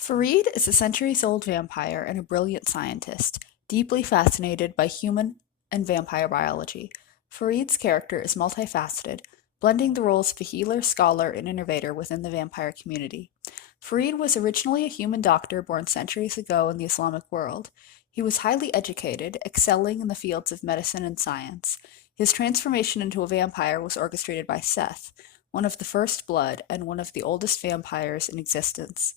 Farid is a centuries-old vampire and a brilliant scientist, deeply fascinated by human and vampire biology. Farid's character is multifaceted, blending the roles of a healer, scholar, and innovator within the vampire community. Farid was originally a human doctor born centuries ago in the Islamic world. He was highly educated, excelling in the fields of medicine and science. His transformation into a vampire was orchestrated by Seth, one of the first blood and one of the oldest vampires in existence.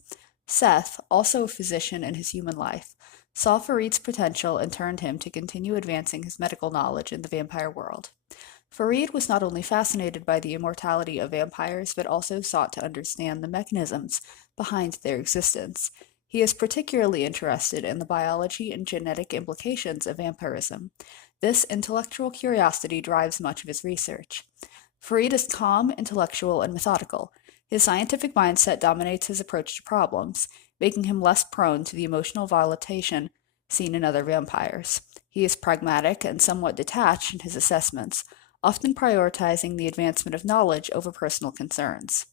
Seth, also a physician in his human life, saw Farid's potential and turned him to continue advancing his medical knowledge in the vampire world. Farid was not only fascinated by the immortality of vampires, but also sought to understand the mechanisms behind their existence. He is particularly interested in the biology and genetic implications of vampirism. This intellectual curiosity drives much of his research. Farid is calm, intellectual, and methodical. His scientific mindset dominates his approach to problems, making him less prone to the emotional volatility seen in other vampires. He is pragmatic and somewhat detached in his assessments, often prioritizing the advancement of knowledge over personal concerns.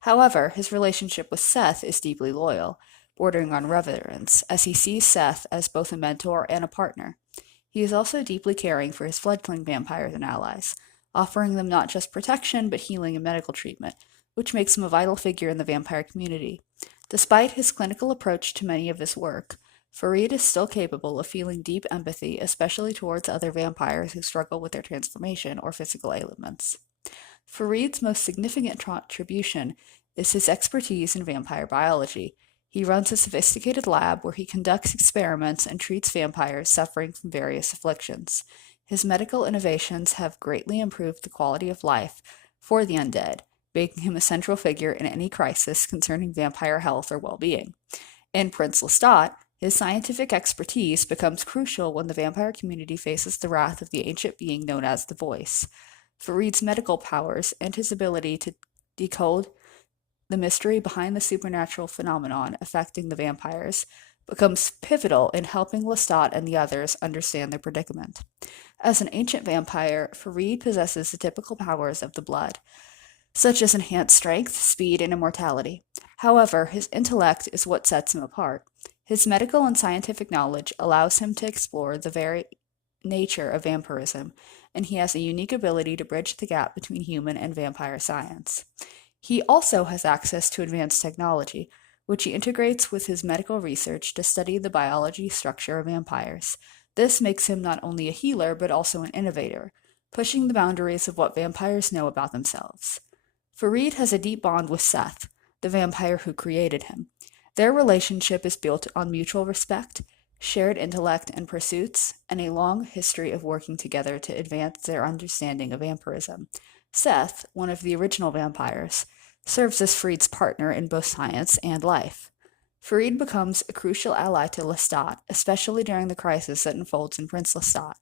However, his relationship with Seth is deeply loyal, bordering on reverence, as he sees Seth as both a mentor and a partner. He is also deeply caring for his fledgling vampires and allies, offering them not just protection but healing and medical treatment, which makes him a vital figure in the vampire community. Despite his clinical approach to many of his work, Farid is still capable of feeling deep empathy, especially towards other vampires who struggle with their transformation or physical ailments. Farid's most significant contribution is his expertise in vampire biology. He runs a sophisticated lab where he conducts experiments and treats vampires suffering from various afflictions. His medical innovations have greatly improved the quality of life for the undead, making him a central figure in any crisis concerning vampire health or well-being. In Prince Lestat, his scientific expertise becomes crucial when the vampire community faces the wrath of the ancient being known as the Voice. Farid's medical powers and his ability to decode the mystery behind the supernatural phenomenon affecting the vampires becomes pivotal in helping Lestat and the others understand their predicament. As an ancient vampire, Farid possesses the typical powers of the blood, such as enhanced strength, speed, and immortality. However, his intellect is what sets him apart. His medical and scientific knowledge allows him to explore the very nature of vampirism, and he has a unique ability to bridge the gap between human and vampire science. He also has access to advanced technology, which he integrates with his medical research to study the biology structure of vampires. This makes him not only a healer, but also an innovator, pushing the boundaries of what vampires know about themselves. Farid has a deep bond with Seth, the vampire who created him. Their relationship is built on mutual respect, shared intellect and pursuits, and a long history of working together to advance their understanding of vampirism. Seth, one of the original vampires, serves as Farid's partner in both science and life. Farid becomes a crucial ally to Lestat, especially during the crisis that unfolds in Prince Lestat.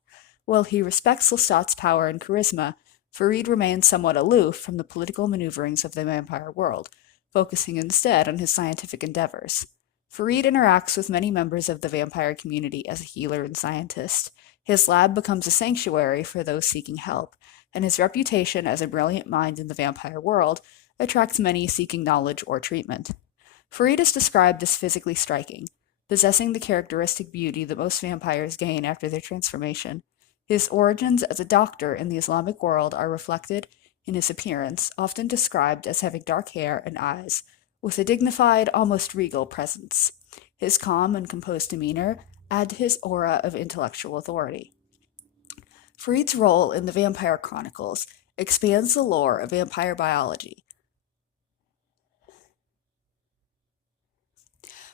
While he respects Lestat's power and charisma, Farid remains somewhat aloof from the political maneuverings of the vampire world, focusing instead on his scientific endeavors. Farid interacts with many members of the vampire community as a healer and scientist. His lab becomes a sanctuary for those seeking help, and his reputation as a brilliant mind in the vampire world attracts many seeking knowledge or treatment. Farid is described as physically striking, possessing the characteristic beauty that most vampires gain after their transformation. His origins as a doctor in the Islamic world are reflected in his appearance, often described as having dark hair and eyes, with a dignified, almost regal presence. His calm and composed demeanor add to his aura of intellectual authority. Farid's role in the Vampire Chronicles expands the lore of vampire biology,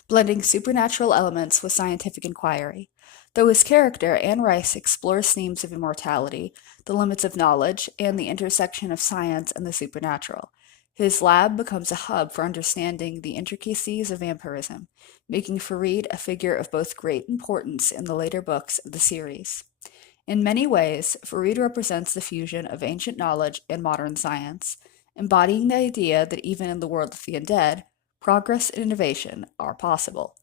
blending supernatural elements with scientific inquiry. Though his character, Anne Rice, explores themes of immortality, the limits of knowledge, and the intersection of science and the supernatural, his lab becomes a hub for understanding the intricacies of vampirism, making Farid a figure of both great importance in the later books of the series. In many ways, Farid represents the fusion of ancient knowledge and modern science, embodying the idea that even in the world of the undead, progress and innovation are possible.